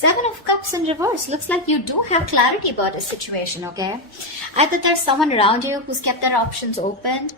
Seven of Cups in reverse. Looks like you do have clarity about a situation, okay? Either there's someone around you who's kept their options open.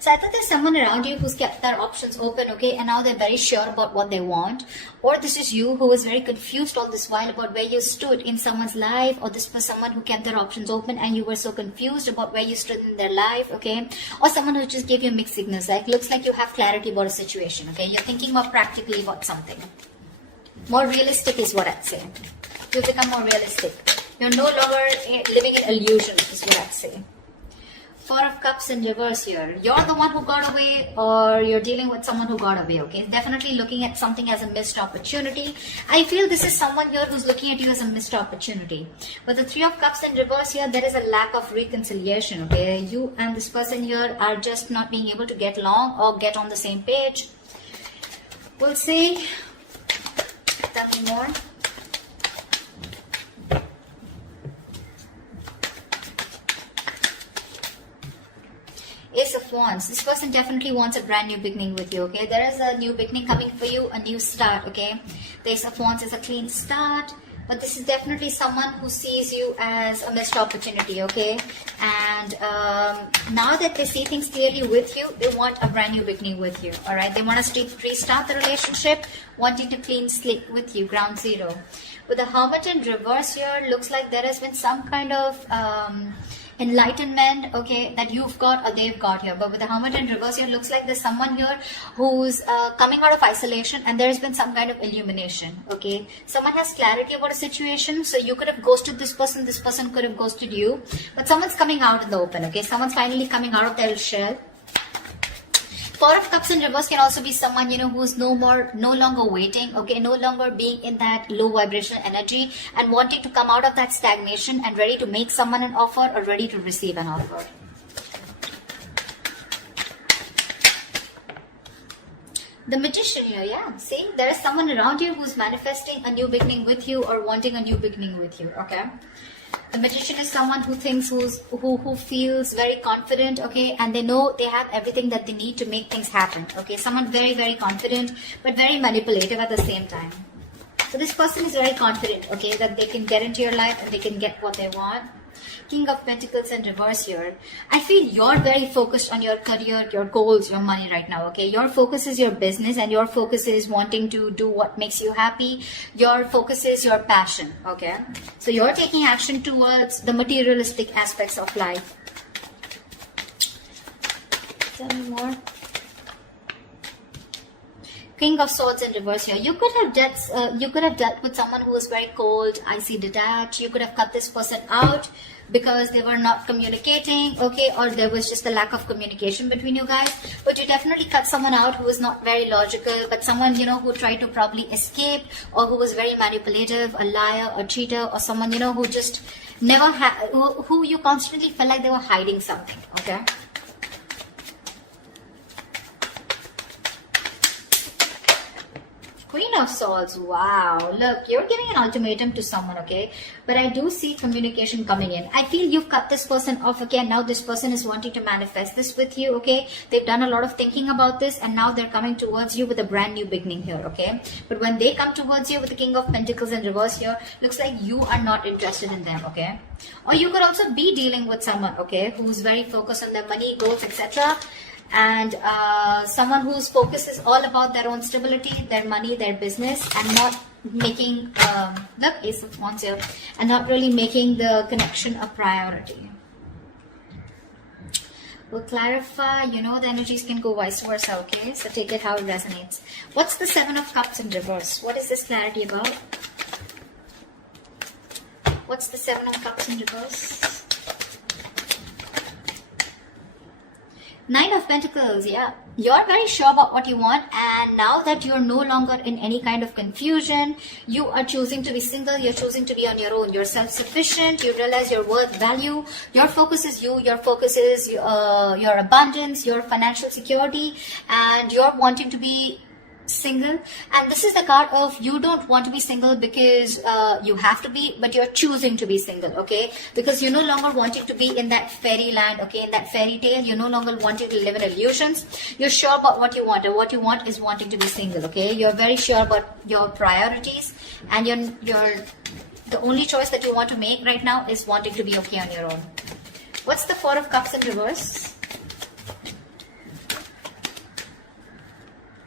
So I thought there's someone around you who's kept their options open, okay, and now they're very sure about what they want. Or this is you who was very confused all this while about where you stood in someone's life, or this was someone who kept their options open and you were so confused about where you stood in their life, okay? Or someone who just gave you mixed signals, like looks like you have clarity about a situation, okay? You're thinking more practically about something. More realistic is what I'd say. You become more realistic. You're no longer living in illusion is what I'd say. Four of Cups in reverse here. You're the one who got away, or you're dealing with someone who got away, okay? Definitely looking at something as a missed opportunity. I feel this is someone here who's looking at you as a missed opportunity. With the Three of Cups in reverse here, there is a lack of reconciliation, okay? You and this person here are just not being able to get along or get on the same page. We'll see. Tell me more. Ace of Wands. This person definitely wants a brand new beginning with you, okay? There is a new beginning coming for you, a new start, okay? The Ace of Wands is a clean start, but this is definitely someone who sees you as a missed opportunity, okay? And now that they see things clearly with you, they want a brand new beginning with you, all right? They want to restart the relationship, wanting to clean slate with you, ground zero. With the Hermit in reverse here, looks like there has been some kind of enlightenment, okay, that you've got or they've got here. But with the Hermit in reverse here, looks like there's someone here who's coming out of isolation, and there's been some kind of illumination, okay? Someone has clarity about a situation, so you could have ghosted this person could have ghosted you, but someone's coming out in the open, okay? Someone's finally coming out of their shell. Four of Cups in reverse can also be someone, you know, who's no longer waiting, okay, no longer being in that low vibrational energy and wanting to come out of that stagnation and ready to make someone an offer or ready to receive an offer. The Magician here, yeah. See, there is someone around you who's manifesting a new beginning with you or wanting a new beginning with you, okay? The Magician is someone who thinks, who feels very confident, okay, and they know they have everything that they need to make things happen, okay. Someone very, very confident, but very manipulative at the same time. So this person is very confident, okay, that they can get into your life and they can get what they want. King of Pentacles in reverse here. I feel you're very focused on your career, your goals, your money right now, okay? Your focus is your business and your focus is wanting to do what makes you happy. Your focus is your passion, okay? So you're taking action towards the materialistic aspects of life. Tell me more. King of Swords in reverse here. You could have dealt with someone who was very cold, icy, detached. You could have cut this person out because they were not communicating, okay, or there was just a lack of communication between you guys. But you definitely cut someone out who was not very logical, but someone, you know, who tried to probably escape, or who was very manipulative, a liar, a cheater, or someone, you know, who just never had, who you constantly felt like they were hiding something, okay? Queen of Swords, wow. Look, you're giving an ultimatum to someone, okay? But I do see communication coming in. I feel you've cut this person off, okay? And now this person is wanting to manifest this with you, okay? They've done a lot of thinking about this, and now they're coming towards you with a brand new beginning here, okay? But when they come towards you with the King of Pentacles in reverse here, looks like you are not interested in them, okay? Or you could also be dealing with someone, okay, who's very focused on their money, goals, etc., and someone whose focus is all about their own stability, their money, their business, and not making the Ace of Wands here, and not really making the connection a priority. We'll clarify, you know, the energies can go vice versa, okay? So take it how it resonates. What's the Seven of Cups in reverse? What is this clarity about? What's the Seven of Cups in reverse? Nine of Pentacles, yeah. You're very sure about what you want, and now that you're no longer in any kind of confusion, you are choosing to be single, you're choosing to be on your own. You're self-sufficient, you realize your worth, value. Your focus is you, your focus is your abundance, your financial security, and you're wanting to be single, and this is the card of you don't want to be single because you have to be, but you're choosing to be single, okay? Because you're no longer wanting to be in that fairyland, okay, in that fairy tale. You're no longer wanting to live in illusions. You're sure about what you want, and what you want is wanting to be single, okay? You're very sure about your priorities, and you're the only choice that you want to make right now is wanting to be okay on your own. What's the Four of Cups in reverse?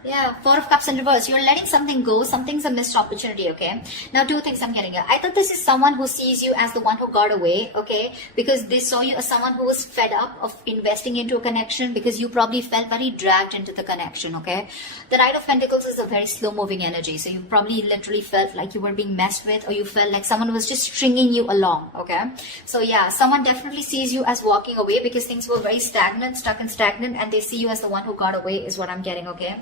Yeah, Four of Cups in reverse. You're letting something go. Something's a missed opportunity, okay? Now, two things I'm getting here. I thought this is someone who sees you as the one who got away, okay? Because they saw you as someone who was fed up of investing into a connection, because you probably felt very dragged into the connection, okay? The Knight of Pentacles is a very slow-moving energy. So you probably literally felt like you were being messed with, or you felt like someone was just stringing you along, okay? So yeah, someone definitely sees you as walking away because things were very stagnant, stuck and stagnant, and they see you as the one who got away is what I'm getting, okay?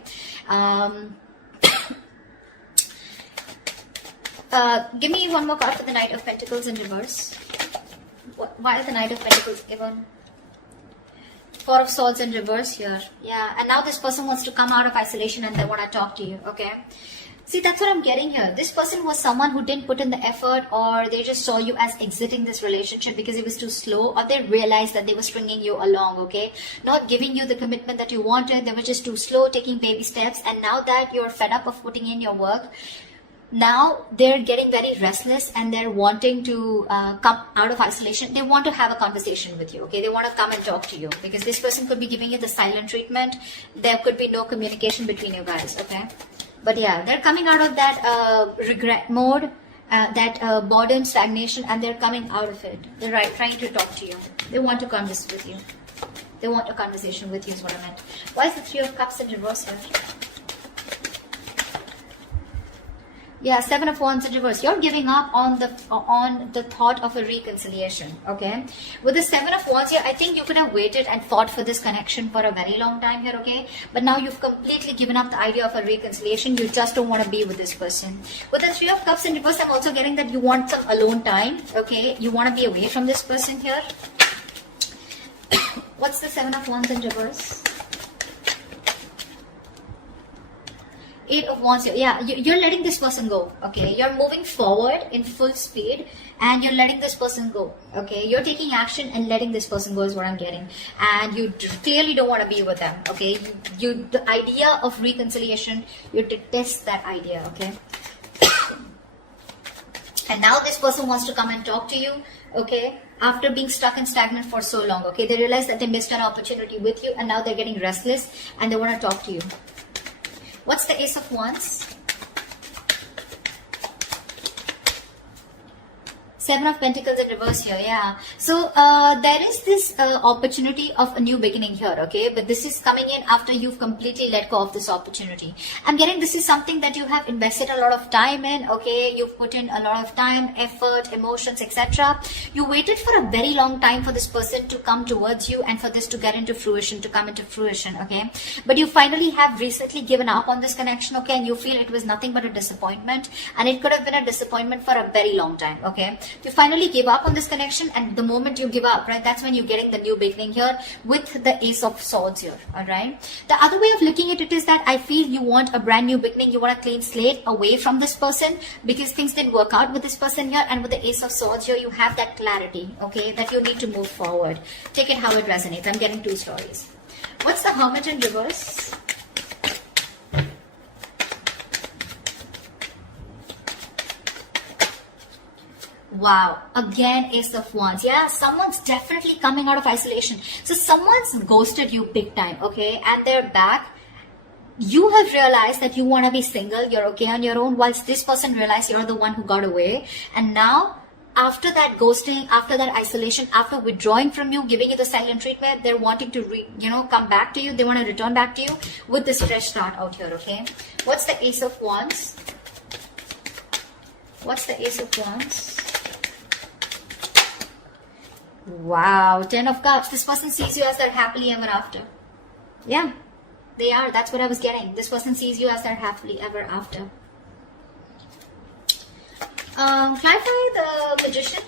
Give me one more card for the Knight of Pentacles in reverse. Why is the Knight of Pentacles given? Four of Swords in reverse here. Yeah, and now this person wants to come out of isolation and they want to talk to you, okay? See, that's what I'm getting here. This person was someone who didn't put in the effort, or they just saw you as exiting this relationship because it was too slow, or they realized that they were stringing you along, okay? Not giving you the commitment that you wanted. They were just too slow, taking baby steps. And now that you're fed up of putting in your work, now they're getting very restless and they're wanting to come out of isolation. They want to have a conversation with you, okay? They want to come and talk to you because this person could be giving you the silent treatment. There could be no communication between you guys, okay? But yeah, they're coming out of that regret mode, that boredom, stagnation, and they're coming out of it. They're trying to talk to you. They want to converse with you. They want a conversation with you is what I meant. Why is the Three of Cups in reverse here? Yeah, Seven of Wands in reverse. You're giving up on the thought of a reconciliation, okay? With the Seven of Wands here, I think you could have waited and fought for this connection for a very long time here, okay? But now you've completely given up the idea of a reconciliation. You just don't want to be with this person. With the Three of Cups in reverse, I'm also getting that you want some alone time, okay? You want to be away from this person here. What's the Seven of Wands in reverse? Eight of Wands here. Yeah, you're letting this person go, okay? You're moving forward in full speed and you're letting this person go, okay? You're taking action and letting this person go is what I'm getting. And you clearly don't want to be with them, okay? The idea of reconciliation, you detest that idea, okay? And now this person wants to come and talk to you, okay? After being stuck and stagnant for so long, okay? They realize that they missed an opportunity with you and now they're getting restless and they want to talk to you. What's the Ace of Wands? Seven of Pentacles in reverse here, yeah. So there is this opportunity of a new beginning here, okay? But this is coming in after you've completely let go of this opportunity. I'm getting this is something that you have invested a lot of time in, okay? You've put in a lot of time, effort, emotions, etc. You waited for a very long time for this person to come towards you and for this to get into fruition, to come into fruition, okay? But you finally have recently given up on this connection, okay? And you feel it was nothing but a disappointment, and it could have been a disappointment for a very long time, okay? You finally give up on this connection, and the moment you give up, right, that's when you're getting the new beginning here with the Ace of Swords here, all right? The other way of looking at it is that I feel you want a brand new beginning. You want a clean slate away from this person because things didn't work out with this person here, and with the Ace of Swords here, you have that clarity, okay, that you need to move forward. Take it how it resonates. I'm getting two stories. What's the Hermit in reverse? Wow, again Ace of Wands. Yeah, someone's definitely coming out of isolation. So someone's ghosted you big time, okay, and they're back. You have realized that you want to be single, you're okay on your own, whilst this person realized you're the one who got away. And now, after that ghosting, after that isolation, after withdrawing from you, giving you the silent treatment, they're wanting to, come back to you. They want to return back to you with this fresh start out here, okay? What's the Ace of Wands? What's the Ace of Wands? Wow, Ten of Cups. This person sees you as their happily ever after. Yeah, they are. That's what I was getting. This person sees you as their happily ever after. Clarify the Magician.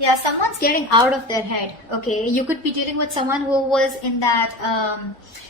Yeah, someone's getting out of their head. Okay, you could be dealing with someone who was in that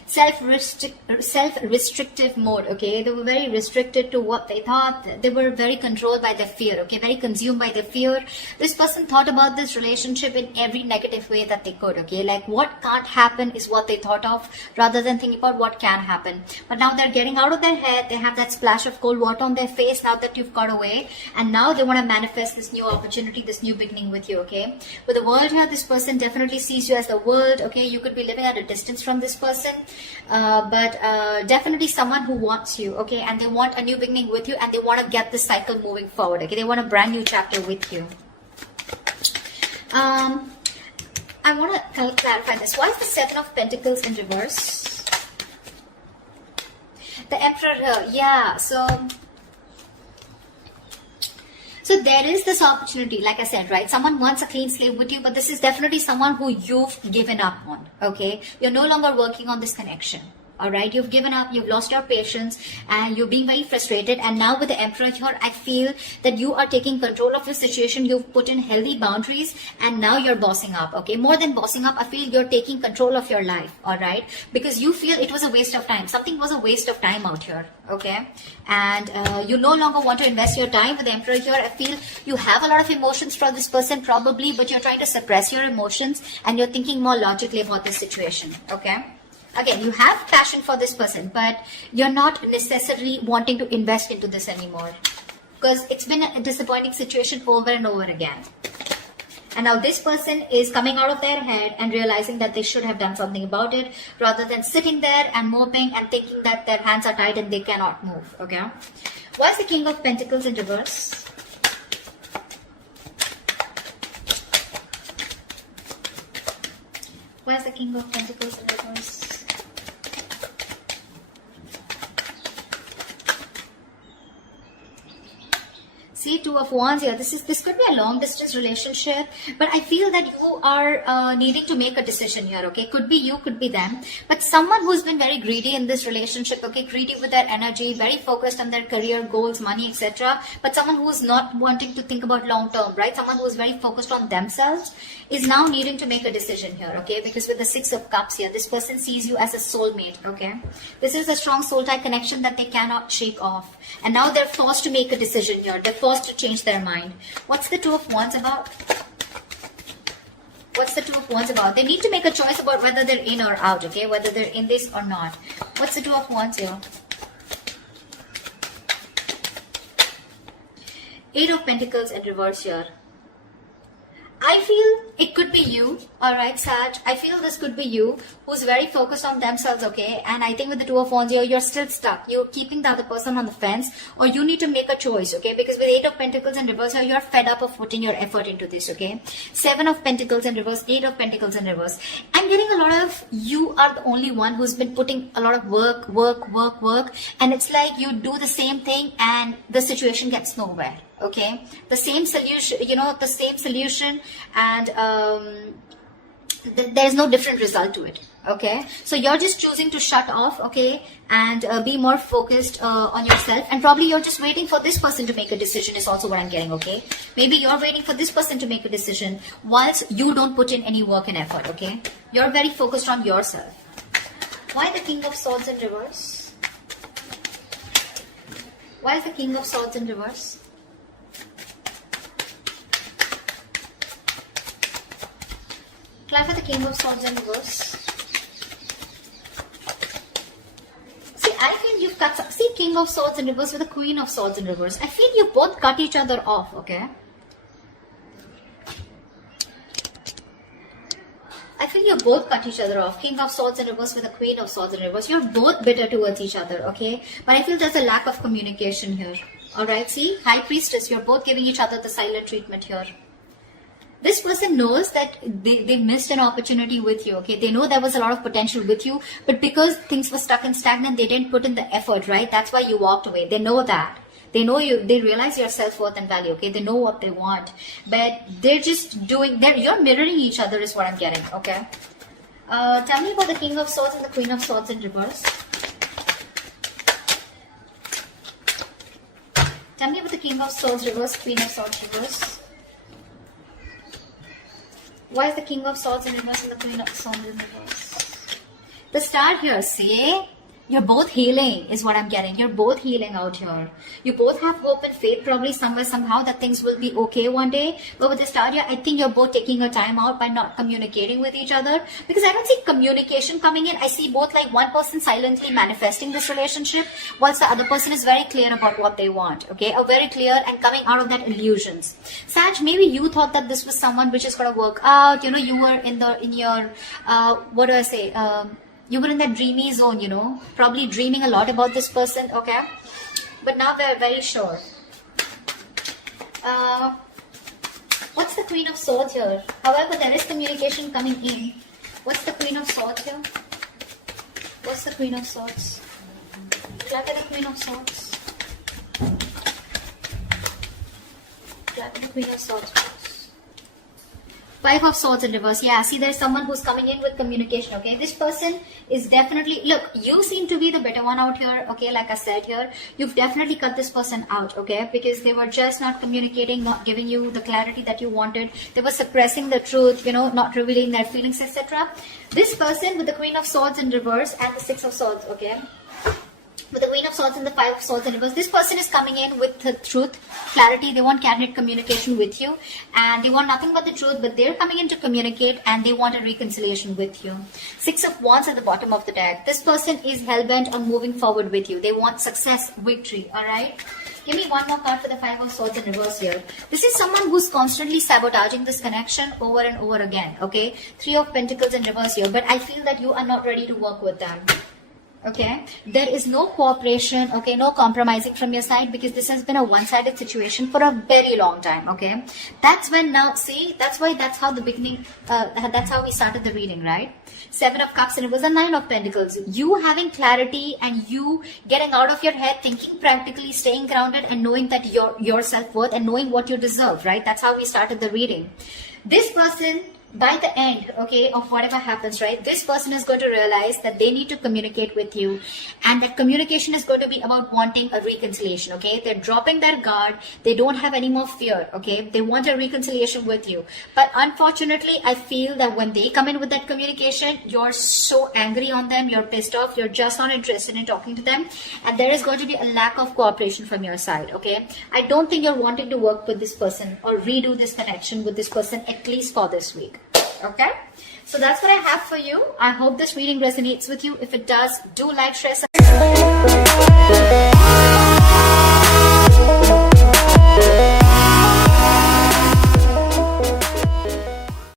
self-restrictive mode. Okay, they were very restricted to what they thought. They were very controlled by their fear. Okay, very consumed by their fear. This person thought about this relationship in every negative way that they could. Okay, like what can't happen is what they thought of, rather than thinking about what can happen. But now they're getting out of their head. They have that splash of cold water on their face now that you've got away, and now they want to manifest this new opportunity, this new beginning with you. Okay, with the world here, this person definitely sees you as the world. Okay, you could be living at a distance from this person, but definitely someone who wants you. Okay, and they want a new beginning with you, and they want to get this cycle moving forward. Okay, they want a brand new chapter with you. I want to clarify this. Why is the Seven of Pentacles in reverse? The Emperor here, yeah. So there is this opportunity, like I said, right? Someone wants a clean slate with you, but this is definitely someone who you've given up on, okay? You're no longer working on this connection, all right? You've given up, you've lost your patience, and you're being very frustrated. And now with the Emperor here, I feel that you are taking control of your situation. You've put in healthy boundaries, and now you're bossing up, okay? More than bossing up, I feel you're taking control of your life, all right? Because you feel it was a waste of time. Something was a waste of time out here, okay? And you no longer want to invest your time with the Emperor here. I feel you have a lot of emotions for this person probably, but you're trying to suppress your emotions, and you're thinking more logically about this situation, okay? Again, you have passion for this person, but you're not necessarily wanting to invest into this anymore, because it's been a disappointing situation over and over again. And now this person is coming out of their head and realizing that they should have done something about it, rather than sitting there and moping and thinking that their hands are tied and they cannot move, okay? Why is the King of Pentacles in reverse? Why is the King of Pentacles in reverse? See, Two of Wands here. This could be a long distance relationship, but I feel that you are needing to make a decision here, okay? Could be you, could be them, but someone who's been very greedy in this relationship, okay? Greedy with their energy, very focused on their career goals, money, etc. But someone who's not wanting to think about long term, right? Someone who's very focused on themselves is now needing to make a decision here, okay? Because with the Six of Cups here, this person sees you as a soulmate, okay? This is a strong soul tie connection that they cannot shake off. And now they're forced to make a decision here. They're forced to change their mind. What's the Two of Wands about? What's the Two of Wands about? They need to make a choice about whether they're in or out, okay? Whether they're in this or not. What's the Two of Wands here? Eight of Pentacles in reverse here. I feel it could be you, alright, Sag. I feel this could be you who's very focused on themselves, okay? And I think with the Two of Wands here, you're still stuck. You're keeping the other person on the fence, or you need to make a choice, okay? Because with Eight of Pentacles in reverse here, you're fed up of putting your effort into this, okay? Seven of Pentacles in reverse, Eight of Pentacles in reverse. I'm getting a lot of, you are the only one who's been putting a lot of work, and it's like you do the same thing and the situation gets nowhere. Okay, the same solution, and there's no different result to it. Okay, so you're just choosing to shut off, okay, and be more focused on yourself, and probably you're just waiting for this person to make a decision is also what I'm getting, okay? Maybe you're waiting for this person to make a decision whilst you don't put in any work and effort, okay? You're very focused on yourself. Why the King of Swords in reverse? Why is the King of Swords in reverse? Clarify the King of Swords in reverse. See, I feel you've cut some. See, King of Swords in reverse with the Queen of Swords in reverse. I feel you both cut each other off, okay? I feel you both cut each other off. King of Swords in reverse with the Queen of Swords in reverse. You're both bitter towards each other, okay? But I feel there's a lack of communication here. Alright, see? High Priestess, you're both giving each other the silent treatment here. This person knows that they missed an opportunity with you, okay? They know there was a lot of potential with you, but because things were stuck and stagnant, they didn't put in the effort, right? That's why you walked away. They know that. They know you, they realize your self-worth and value, okay? They know what they want, but they're just doing, you're mirroring each other is what I'm getting, okay? Tell me about the King of Swords and the Queen of Swords in reverse. Tell me about the King of Swords reverse, Queen of Swords reverse. Why is the King of Swords in reverse and the Queen of Swords in reverse? The star here, see? You're both healing is what I'm getting. You're both healing out here. You both have hope and faith probably somewhere, somehow that things will be okay one day. But with the star here, I think you're both taking your time out by not communicating with each other. Because I don't see communication coming in. I see both like one person silently manifesting this relationship whilst the other person is very clear about what they want. Okay, or very clear and coming out of that illusions. Sag, maybe you thought that this was someone which is going to work out. You know, you were in your, what do I say? You were in that dreamy zone, you know, probably dreaming a lot about this person, okay? But now we're very sure. What's the Queen of Swords here? However, there is communication coming in. What's the Queen of Swords here? What's the Queen of Swords? Look at the Queen of Swords. Look at the Queen of Swords. Five of Swords in reverse. Yeah, see, there's someone who's coming in with communication, okay? This person is definitely, look, you seem to be the better one out here, okay? Like I said here, you've definitely cut this person out, okay? Because they were just not communicating, not giving you the clarity that you wanted. They were suppressing the truth, you know, not revealing their feelings, etc. This person with the Queen of Swords in reverse and the Six of Swords, okay? With the Queen of Swords and the Five of Swords in reverse, this person is coming in with the truth, clarity. They want candid communication with you, and they want nothing but the truth, but they're coming in to communicate and they want a reconciliation with you. Six of Wands at the bottom of the deck. This person is hell-bent on moving forward with you. They want success, victory, alright? Give me one more card for the Five of Swords in reverse here. This is someone who's constantly sabotaging this connection over and over again, okay? Three of Pentacles in reverse here, but I feel that you are not ready to work with them. Okay, there is no cooperation, okay, no compromising from your side, because this has been a one-sided situation for a very long time, okay? That's when now, see, that's how the beginning, that's how we started the reading, right? Seven of Cups and it was a Nine of Pentacles. You having clarity and you getting out of your head, thinking practically, staying grounded and knowing that your self-worth and knowing what you deserve, right? That's how we started the reading. This person, by the end, okay, of whatever happens, right, this person is going to realize that they need to communicate with you, and that communication is going to be about wanting a reconciliation, okay? They're dropping their guard. They don't have any more fear, okay? They want a reconciliation with you. But unfortunately, I feel that when they come in with that communication, you're so angry on them, you're pissed off, you're just not interested in talking to them, and there is going to be a lack of cooperation from your side, okay? I don't think you're wanting to work with this person or redo this connection with this person, at least for this week. Okay, so that's what I have for you. I hope this reading resonates with you. If it does, do like, share,